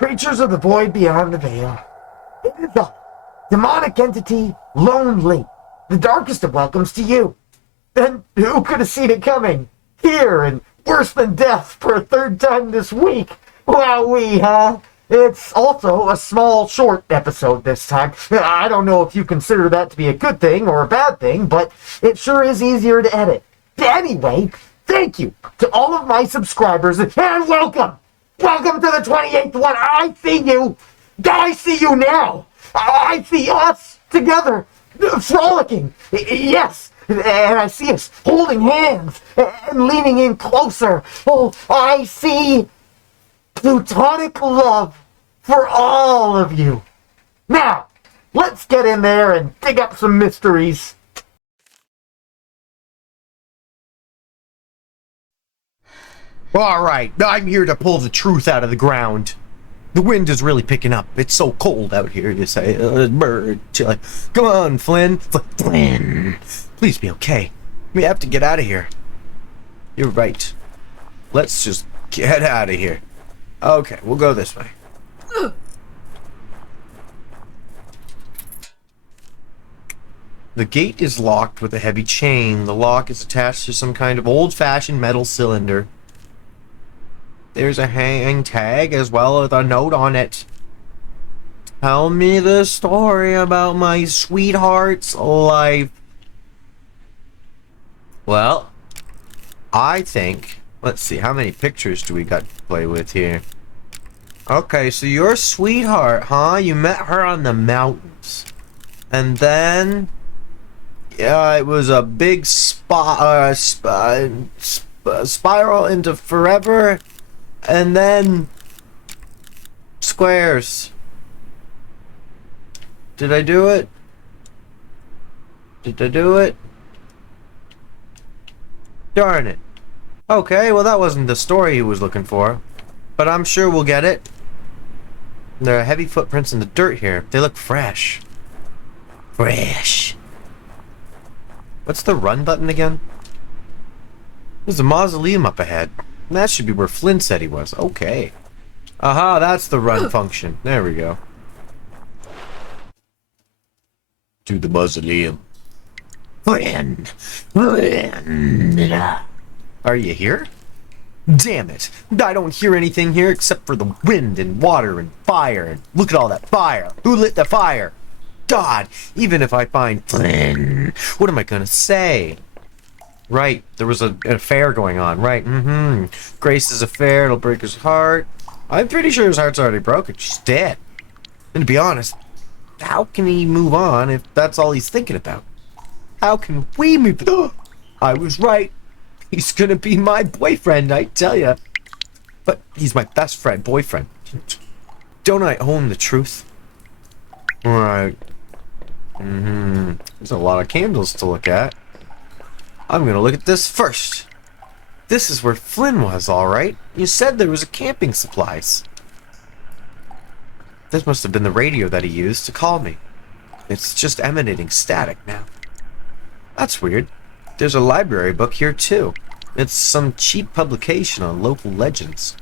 Creatures of the void beyond the veil. It is the demonic entity, DE.LoneLee. The darkest of welcomes to you. And who could have seen it coming? Here, and worse than death for a third time this week. Wowee, huh? It's also a small, short episode this time. I don't know if you consider that to be a good thing or a bad thing, but it sure is easier to edit. Anyway, thank you to all of my subscribers, and welcome! Welcome to the 28th one! I see you! I see you now! I see us together, frolicking, yes! And I see us holding hands and leaning in closer. Oh, I see plutonic love for all of you. Now, let's get in there and dig up some mysteries. All right, I'm here to pull the truth out of the ground. The wind is really picking up. It's so cold out here, you say. Bird, like, come on, Flynn. Flynn, please be okay. We have to get out of here. You're right. Let's just get out of here. Okay, we'll go this way. The gate is locked with a heavy chain. The lock is attached to some kind of old-fashioned metal cylinder. There's a hang tag as well as a note on it. Tell me the story about my sweetheart's life. Well, I think... Let's see, how many pictures do we got to play with here? Okay, so your sweetheart, huh? You met her on the mountains. And then... Yeah, it was a big spiral into forever. And then squares. Did I do it? Did I do it? Darn it. Okay, well that wasn't the story he was looking for. But I'm sure we'll get it. There are heavy footprints in the dirt here. They look fresh. Fresh. What's the run button again? There's a mausoleum up ahead. That should be where Flynn said he was. Okay. Aha, that's the run function. There we go. To the mausoleum. Flynn! Flynn! Are you here? Damn it! I don't hear anything here except for the wind and water and fire. And look at all that fire. Who lit the fire? God! Even if I find Flynn, what am I gonna say? Right, there was an affair going on, right? Grace's affair, it'll break his heart. I'm pretty sure his heart's already broken. She's dead. And to be honest, how can he move on if that's all he's thinking about? How can we move on? I was right. He's gonna be my boyfriend, I tell ya. But he's my best friend, boyfriend. Don't I own the truth? Right. There's a lot of candles to look at. I'm gonna look at this first. This is where Flynn was, alright. You said there was a camping supplies. This must have been the radio that he used to call me. It's just emanating static now. That's weird. There's a library book here too. It's some cheap publication on local legends.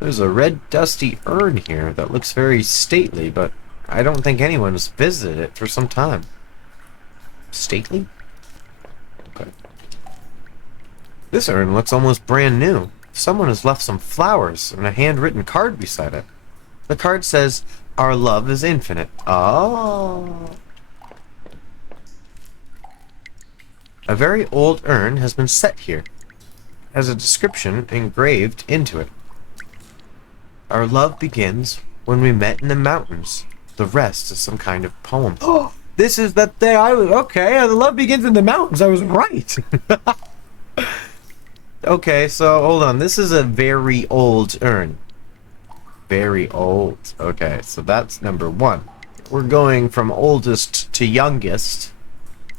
There's a red dusty urn here that looks very stately, but I don't think anyone's visited it for some time. Stately? Okay. This urn looks almost brand new. Someone has left some flowers and a handwritten card beside it. The card says, "Our love is infinite." Oh. A very old urn has been set here. It has a description engraved into it. Our love begins when we met in the mountains. The rest is some kind of poem. Oh, this is that thing I was... Okay, the love begins in the mountains. I was right. Okay, so hold on. This is a very old urn. Very old. Okay, so that's number one. We're going from oldest to youngest,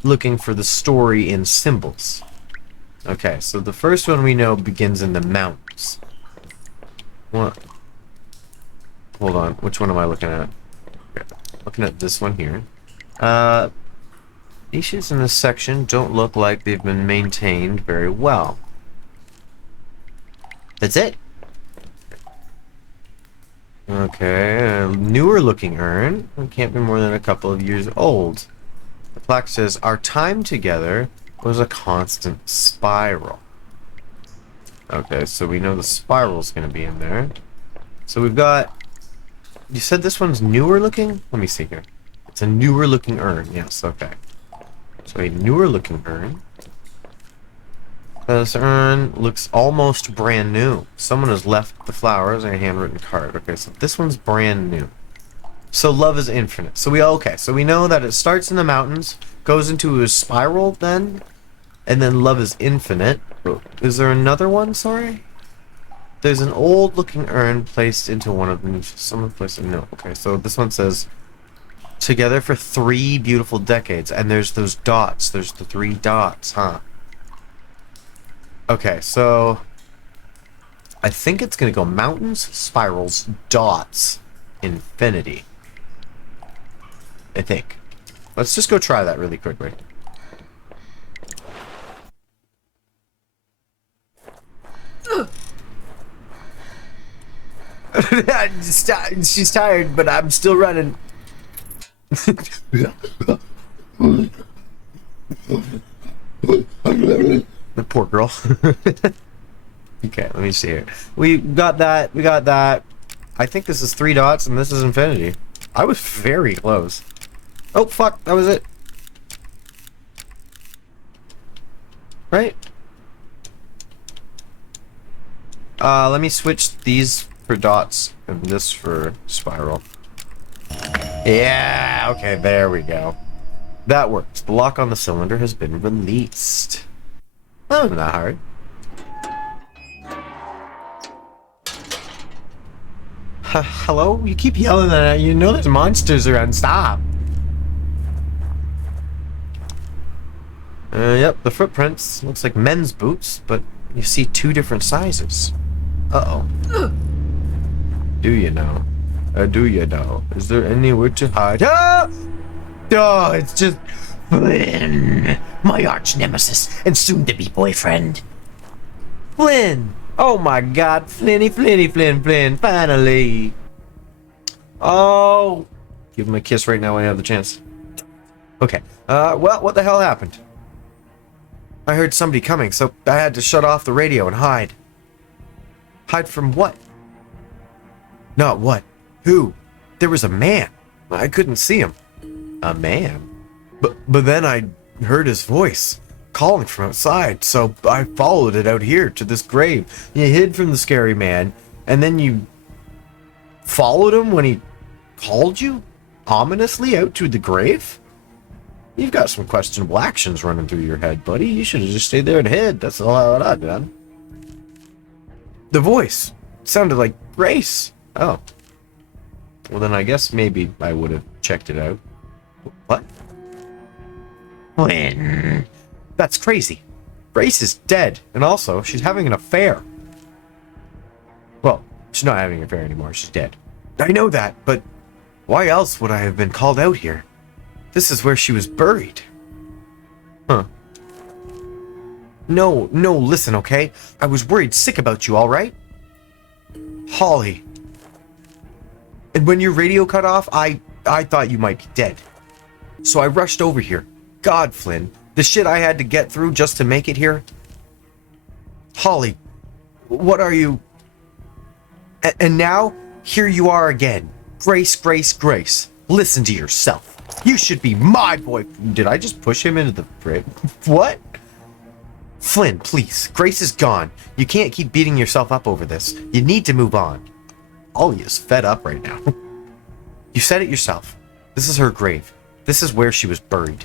looking for the story in symbols. Okay, so the first one we know begins in the mountains. What? Hold on, which one am I looking at? Looking at this one here. Niches in this section don't look like they've been maintained very well. That's it. Okay, a newer looking urn. It can't be more than a couple of years old. The plaque says, our time together was a constant spiral. Okay, so we know the spiral's gonna be in there. So we've got... You said this one's newer looking? Let me see here. It's a newer looking urn. Yes, okay. So a newer looking urn. This urn looks almost brand new. Someone has left the flowers and a handwritten card. Okay, so this one's brand new. So love is infinite. So so we know that it starts in the mountains, goes into a spiral then, and then love is infinite. Is there another one? Sorry? There's an old looking urn placed into one of them. Someone placed it. No. Okay, so this one says, together for 3 beautiful decades. And there's those dots. There's the 3 dots, huh? Okay, so I think it's gonna go mountains, spirals, dots, infinity. I think. Let's just go try that really quickly. She's tired, but I'm still running. The poor girl. Okay, let me see here. We got that. I think this is 3 dots and this is infinity. I was very close. Oh, fuck, that was it. Right? Let me switch these for dots and this for spiral. Yeah, okay, there we go. That works. The lock on the cylinder has been released. That wasn't that hard. Hello? You keep yelling at you know there's monsters around. Stop. Yep, the footprints looks like men's boots, but you see 2 different sizes. Uh-oh. Do you know? Do you know? Is there anywhere to hide? Ah! Oh, it's just Flynn, my arch nemesis and soon-to-be boyfriend. Flynn! Oh my God, Flynny, Flynn, finally! Oh! Give him a kiss right now when I have the chance. Okay, well, what the hell happened? I heard somebody coming, so I had to shut off the radio and hide. Hide from what? Not what. Who? There was a man. I couldn't see him. A man? But then I heard his voice calling from outside, so I followed it out here to this grave. You hid from the scary man, and then you followed him when he called you? Ominously out to the grave? You've got some questionable actions running through your head, buddy. You should have just stayed there and hid. That's all I'd done. The voice sounded like Grace. Oh. Well, then I guess maybe I would have checked it out. What? Flynn. That's crazy. Grace is dead, and also, she's having an affair. Well, she's not having an affair anymore. She's dead. I know that, but why else would I have been called out here? This is where she was buried. Huh. No, listen, okay? I was worried sick about you, alright? Holly. And when your radio cut off, I thought you might be dead. So I rushed over here. God, Flynn, the shit I had to get through just to make it here. Holly, what are you... And now, here you are again. Grace. Listen to yourself. You should be my boy. Did I just push him into the grave? What? Flynn, please. Grace is gone. You can't keep beating yourself up over this. You need to move on. Ollie is fed up right now. You said it yourself. This is her grave. This is where she was buried.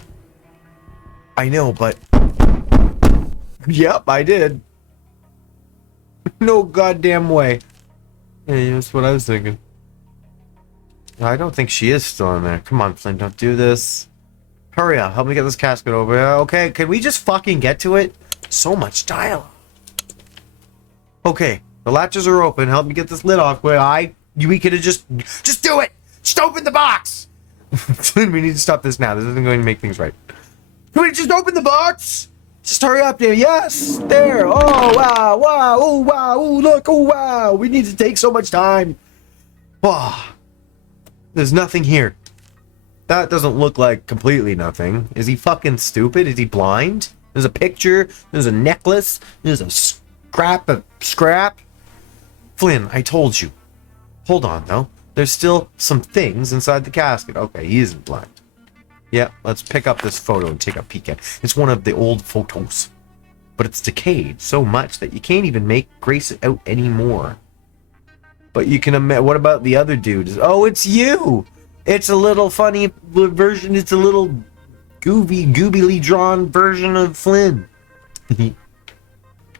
I know, but... Yep, I did. No goddamn way. Yeah, that's what I was thinking. I don't think she is still in there. Come on, Flynn, don't do this. Hurry up, help me get this casket over. Okay, can we just fucking get to it? So much dialogue. Okay, the latches are open. Help me get this lid off. We could have just do it. Just open the box. Flynn, we need to stop this now. This isn't going to make things right. Can we just open the box? Just hurry up there. Yes, there. Oh, wow, wow, oh, wow, oh, look, oh, wow. We need to take so much time. Oh, there's nothing here. That doesn't look like completely nothing. Is he fucking stupid? Is he blind? There's a picture. There's a necklace. There's a scrap. Flynn, I told you. Hold on, though. There's still some things inside the casket. Okay, he isn't blind. Yeah, let's pick up this photo and take a peek at it. It's one of the old photos. But it's decayed so much that you can't even make Grace out anymore. But you can imagine, what about the other dude? Oh, it's you! It's a little funny version. It's a little goobily drawn version of Flynn. It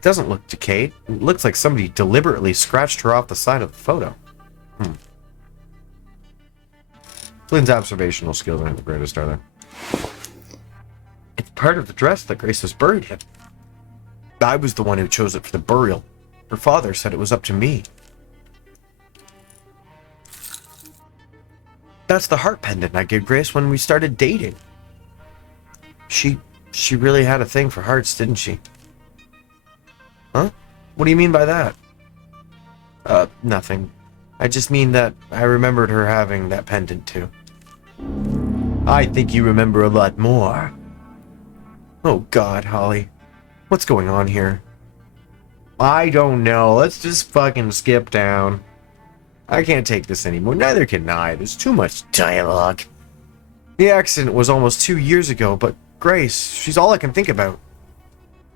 doesn't look decayed. It looks like somebody deliberately scratched her off the side of the photo. Flynn's observational skills aren't the greatest, are they? It's part of the dress that Grace was buried in. I was the one who chose it for the burial. Her father said it was up to me. That's the heart pendant I gave Grace when we started dating. She really had a thing for hearts, didn't she? Huh? What do you mean by that? Nothing. I just mean that I remembered her having that pendant too. I think you remember a lot more. Oh God, Holly. What's going on here? I don't know. Let's just fucking skip down. I can't take this anymore. Neither can I. There's too much dialogue. The accident was almost 2 years ago, but Grace, she's all I can think about.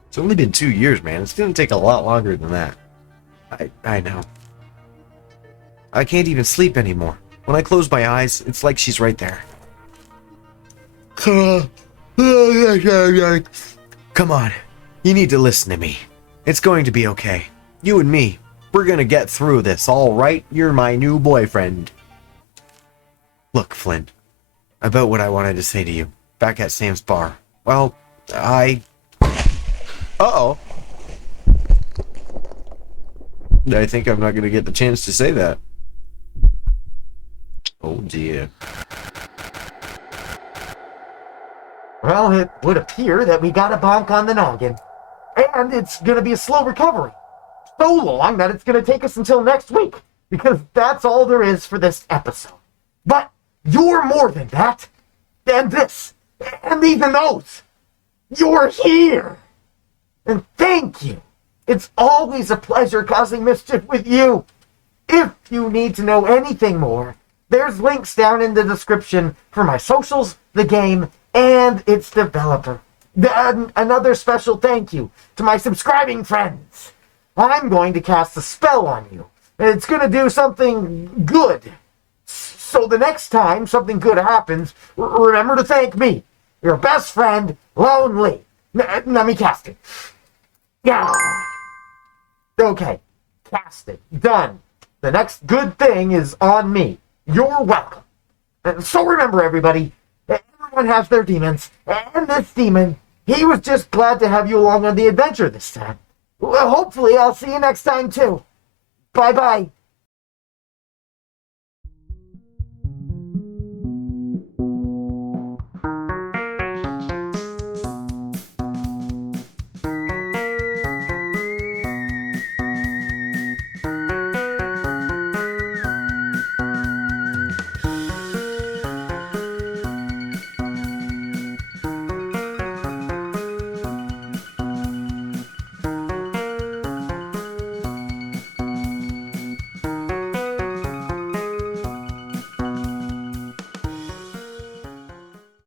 It's only been 2 years, man. It's gonna take a lot longer than that. I know. I can't even sleep anymore. When I close my eyes, it's like she's right there. Come on. You need to listen to me. It's going to be okay. You and me, we're gonna get through this, all right? You're my new boyfriend. Look, Flynn, about what I wanted to say to you, back at Sam's bar. Well, Uh-oh. I think I'm not gonna get the chance to say that. Oh dear. Well, it would appear that we got a bonk on the noggin. And it's gonna be a slow recovery. So long that it's gonna take us until next week. Because that's all there is for this episode. But you're more than that. And this. And even those. You're here. And thank you. It's always a pleasure causing mischief with you. If you need to know anything more, there's links down in the description for my socials, the game, and its developer. Another special thank you to my subscribing friends. I'm going to cast a spell on you. It's going to do something good. So the next time something good happens, remember to thank me, your best friend, DE.LoneLee. Let me cast it. Yeah. Okay. Cast it. Done. The next good thing is on me. You're welcome. So remember, everybody, everyone has their demons, and this demon, he was just glad to have you along on the adventure this time. Well, hopefully I'll see you next time, too. Bye-bye.